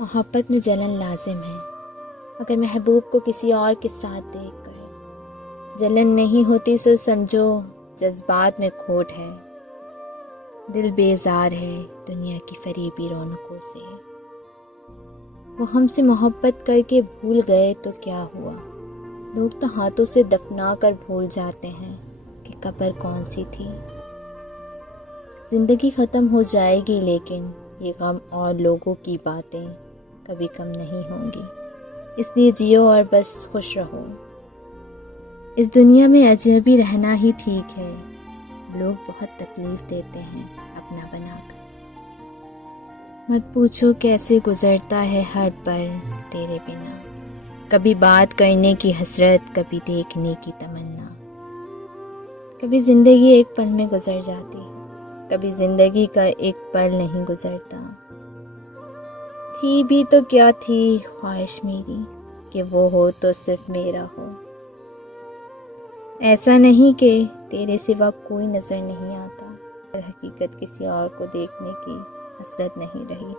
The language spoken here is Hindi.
मोहब्बत में जलन लाजिम है, अगर महबूब को किसी और के साथ देखकर जलन नहीं होती तो समझो जज्बात में खोट है। दिल बेजार है दुनिया की फरीबी रौनकों से। वो हमसे मोहब्बत करके भूल गए तो क्या हुआ। लोग तो हाथों से दफना कर भूल जाते हैं कि कब्र कौन सी थी। ज़िंदगी ख़त्म हो जाएगी लेकिन ये गम और लोगों की बातें कभी कम नहीं होंगी। इसलिए जियो और बस खुश रहो। इस दुनिया में अजनबी रहना ही ठीक है। लोग बहुत तकलीफ़ देते हैं अपना बनाकर। मत पूछो कैसे गुज़रता है हर पल तेरे बिना। कभी बात करने की हसरत, कभी देखने की तमन्ना। कभी ज़िंदगी एक पल में गुज़र जाती, कभी ज़िंदगी का एक पल नहीं गुज़रता। थी भी तो क्या थी ख्वाहिश मेरी कि वो हो तो सिर्फ मेरा हो। ऐसा नहीं कि तेरे सिवा कोई नज़र नहीं आता, पर हकीकत किसी और को देखने की हसरत नहीं रही।